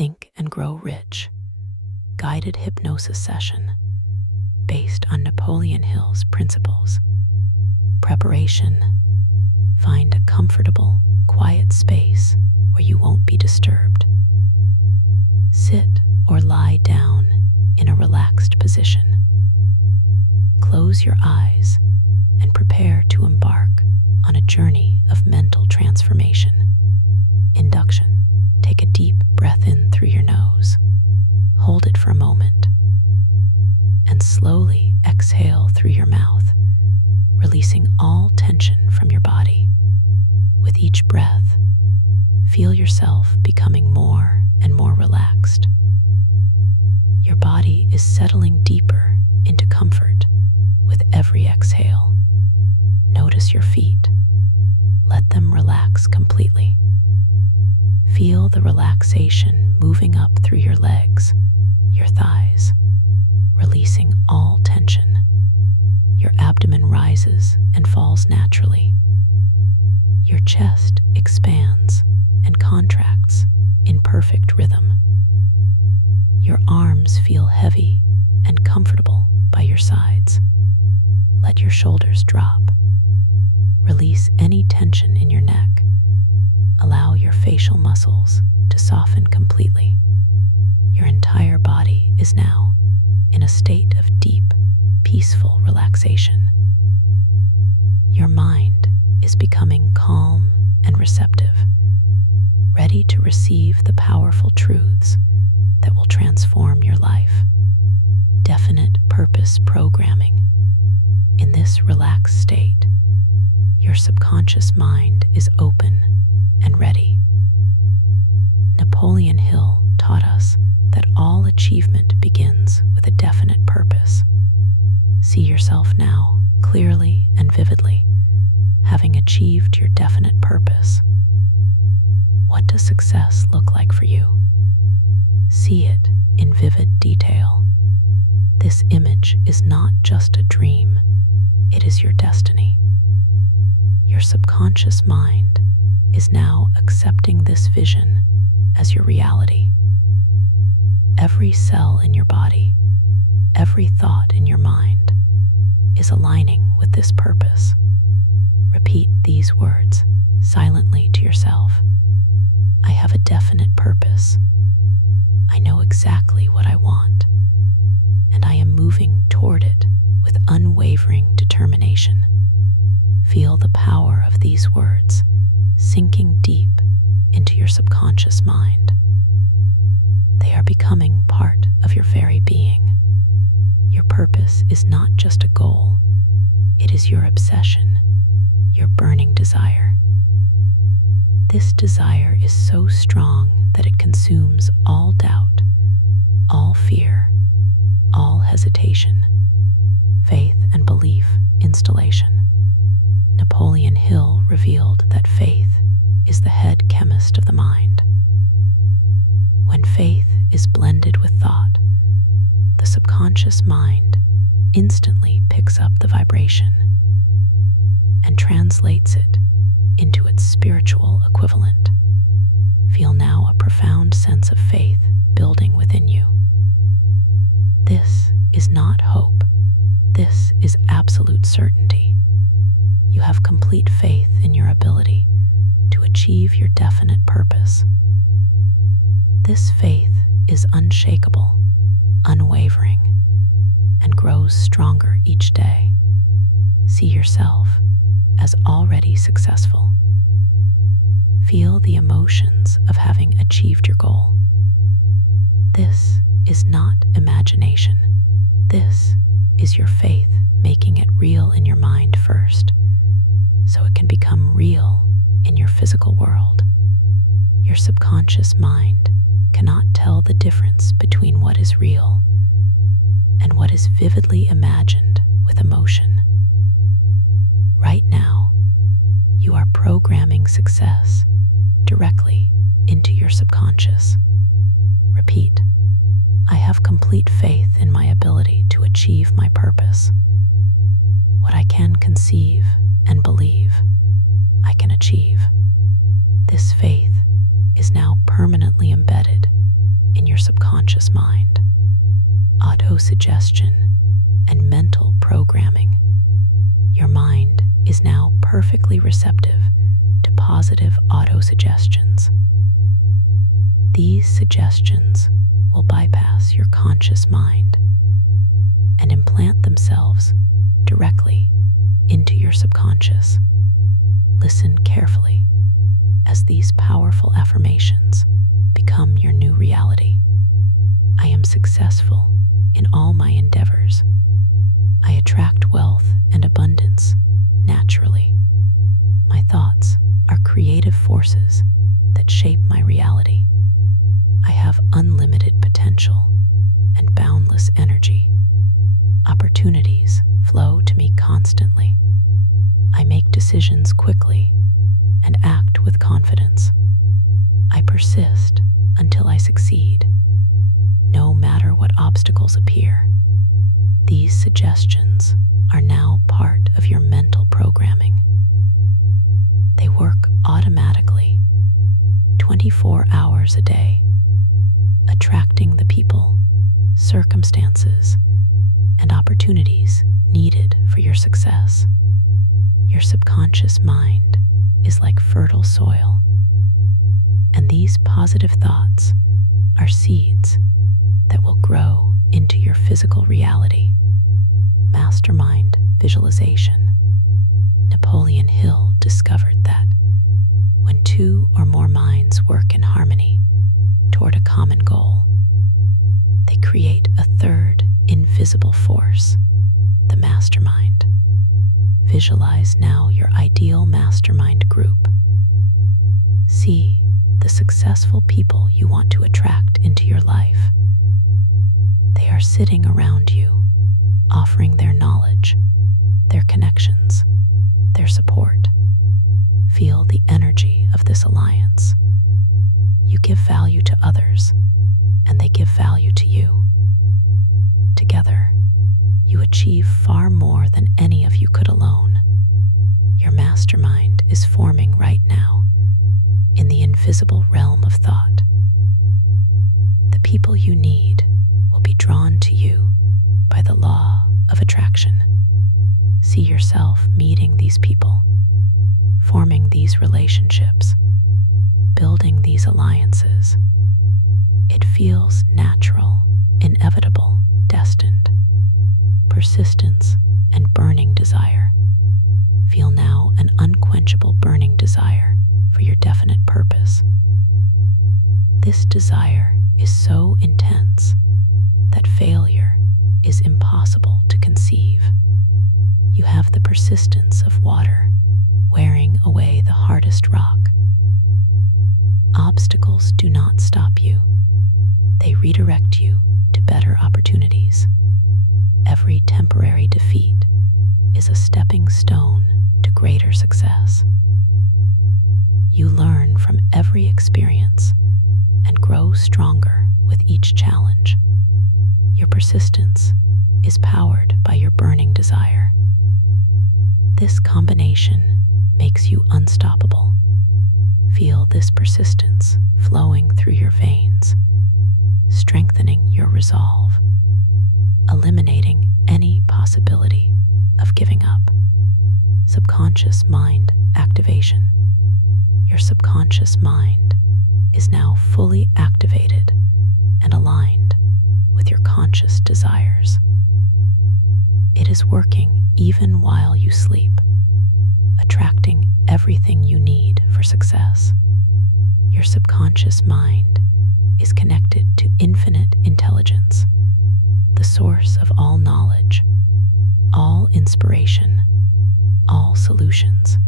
Think and Grow Rich, guided hypnosis session based on Napoleon Hill's principles. Preparation: find a comfortable, quiet space where you won't be disturbed. Sit or lie down in a relaxed position. Close your eyes and prepare to embark on a journey of mental transformation. Induction: take a deep breath in through your nose, hold it for a moment, and slowly exhale through your mouth, releasing all tension from your body. With each breath, feel yourself becoming more and more relaxed. Your body is settling deeper into comfort with every exhale. Notice your feet. Let them relax completely. Feel the relaxation moving up through your legs, your thighs, releasing all tension. Your abdomen rises and falls naturally. Your chest expands and contracts in perfect rhythm. Your arms feel heavy and comfortable by your sides. Let your shoulders drop. Release any tension in your neck. Allow your facial muscles to soften completely. Your entire body is now in a state of deep, peaceful relaxation. Your mind is becoming calm and receptive, ready to receive the powerful truths that will transform your life. Definite purpose programming. In this relaxed state, your subconscious mind is open and ready. Napoleon Hill taught us that all achievement begins with a definite purpose. See yourself now clearly and vividly, having achieved your definite purpose. What does success look like for you? See it in vivid detail. This image is not just a dream, it is your destiny. Your subconscious mind is now accepting this vision as your reality. Every cell in your body, every thought in your mind is aligning with this purpose. Repeat these words silently to yourself. I have a definite purpose. I know exactly what I want, and I am moving toward it with unwavering determination. Feel the power of these words sinking deep into your subconscious mind. They are becoming part of your very being. Your purpose is not just a goal, it is your obsession, your burning desire. This desire is so strong that it consumes all doubt, all fear, all hesitation, faith and belief installation. Napoleon Hill revealed that faith is the head chemist of the mind. When faith is blended with thought, the subconscious mind instantly picks up the vibration and translates it into its spiritual equivalent. Feel now a profound sense of faith building within you. This is not hope. This is absolute certainty. You have complete faith in your ability to achieve your definite purpose. This faith is unshakable, unwavering, and grows stronger each day. See yourself as already successful. Feel the emotions of having achieved your goal. This is not imagination. This is your faith making it real in your mind first, so it can become real in your physical world. Your subconscious mind cannot tell the difference between what is real and what is vividly imagined with emotion. Right now, you are programming success directly into your subconscious. Repeat, I have complete faith in my ability to achieve my purpose. What I can conceive and believe, I can achieve. This faith is now permanent. permanently embedded in your subconscious mind. Autosuggestion and mental programming. Your mind is now perfectly receptive to positive autosuggestions. These suggestions will bypass your conscious mind and implant themselves directly into your subconscious. Listen carefully as these powerful affirmations become your new reality. I am successful in all my endeavors. I attract wealth and abundance naturally. My thoughts are creative forces that shape my reality. I have unlimited potential and boundless energy. Opportunities flow to me constantly. I make decisions quickly and act with confidence. I persist until I succeed, no matter what obstacles appear. These suggestions are now part of your mental programming. They work automatically, 24 hours a day, attracting the people, circumstances, and opportunities needed for your success. Your subconscious mind is like fertile soil, and these positive thoughts are seeds that will grow into your physical reality. Mastermind visualization. Napoleon Hill discovered that when two or more minds work in harmony toward a common goal, they create a third invisible force, the mastermind. Visualize now your ideal mastermind group. See the successful people you want to attract into your life. They are sitting around you, offering their knowledge, their connections, their support. Feel the energy of this alliance. You give value to others, and they give value to you. Together, you achieve far more than any of you could alone. Your mastermind is forming right now in the invisible realm of thought. The people you need will be drawn to you by the law of attraction. See yourself meeting these people, forming these relationships, building these alliances. It feels natural, inevitable, destined. Persistence and burning desire. Feel now an unquenchable burning desire for your definite purpose. This desire is so intense that failure is impossible to conceive. You have the persistence of water wearing away the hardest rock. Obstacles do not stop you. They redirect you to better opportunities. Every temporary defeat is a stepping stone to greater success. You learn from every experience and grow stronger with each challenge. Your persistence is powered by your burning desire. This combination makes you unstoppable. Feel this persistence flowing through your veins, strengthening your resolve, eliminating any possibility of giving up. Subconscious mind activation. Your subconscious mind is now fully activated and aligned with your conscious desires. It is working even while you sleep, attracting everything you need for success. Your subconscious mind is connected to infinite intelligence, the source of all knowledge, all inspiration, all solutions.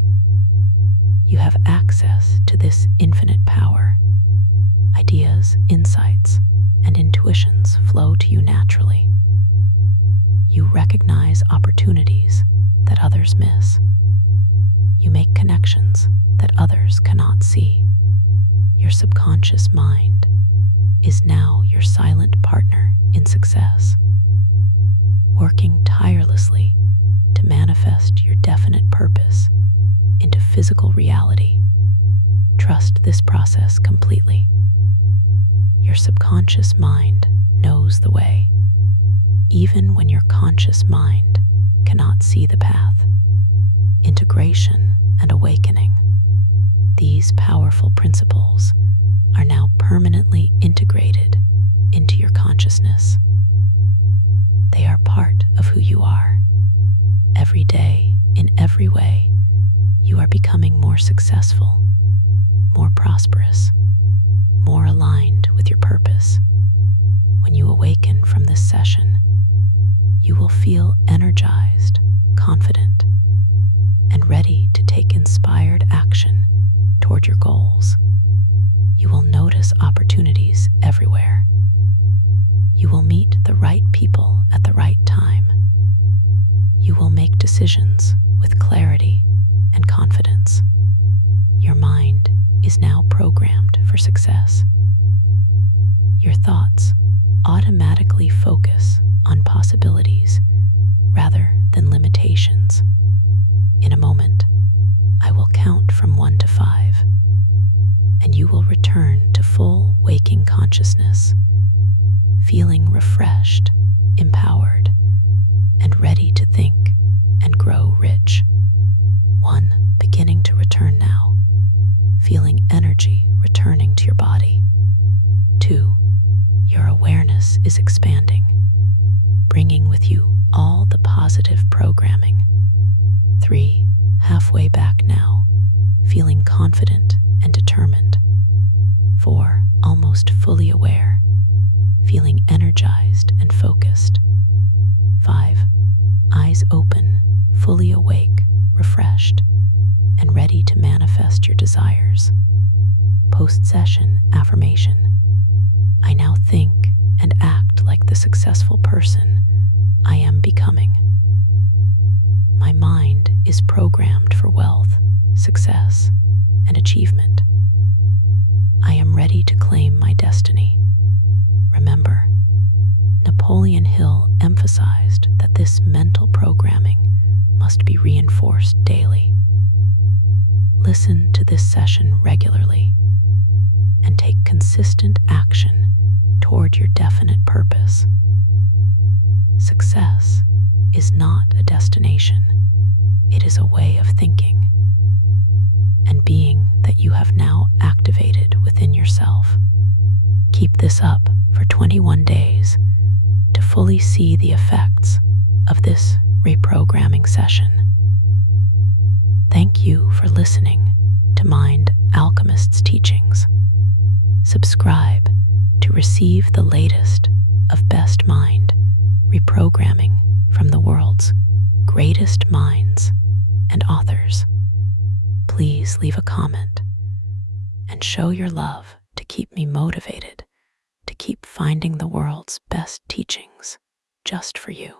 You have access to this infinite power. Ideas, insights, and intuitions flow to you naturally. You recognize opportunities that others miss. You make connections that others cannot see. Your subconscious mind is now your silent partner in success, working tirelessly to manifest your definite purpose into physical reality. Trust this process completely. Your subconscious mind knows the way, even when your conscious mind cannot see the path. Integration and awakening. These powerful principles are now permanently integrated into your consciousness. They are part of who you are. Every day, in every way, you are becoming more successful, more prosperous, more aligned with your purpose. When you awaken from this session, you will feel energized, confident, and ready to take inspired action toward your goals. You will notice opportunities everywhere. You will meet the right people at the right time. You will make decisions with clarity and confidence. Your mind is now programmed for success. Your thoughts automatically focus on possibilities rather than limitations. In a moment, I will count from 1 to 5, and you will return to full waking consciousness, feeling refreshed, empowered, and ready to think and grow rich. 1. Beginning to return now, feeling energy returning to your body. 2. Your awareness is expanding, bringing with you all the positive programming. 3. Halfway back now, feeling confident and determined. 4. Almost fully aware, feeling energized and focused. 5. Eyes open, fully awake, refreshed, and ready to manifest your desires. Post-session affirmation. I now think and act like the successful person I am becoming. My mind is programmed for wealth, success, and achievement. I am ready to claim my destiny. Remember, Napoleon Hill emphasized that this mental programming must be reinforced daily. Listen to this session regularly and take consistent action toward your definite purpose. Success is not a destination, it is a way of thinking and being that you have now activated within yourself. Keep this up for 21 days to fully see the effects of this reprogramming session. Thank you for listening to Mind Alchemist's teachings. Subscribe to receive the latest of Best Mind reprogramming from the world's greatest minds and authors. Please leave a comment and show your love to keep me motivated to keep finding the world's best teachings just for you.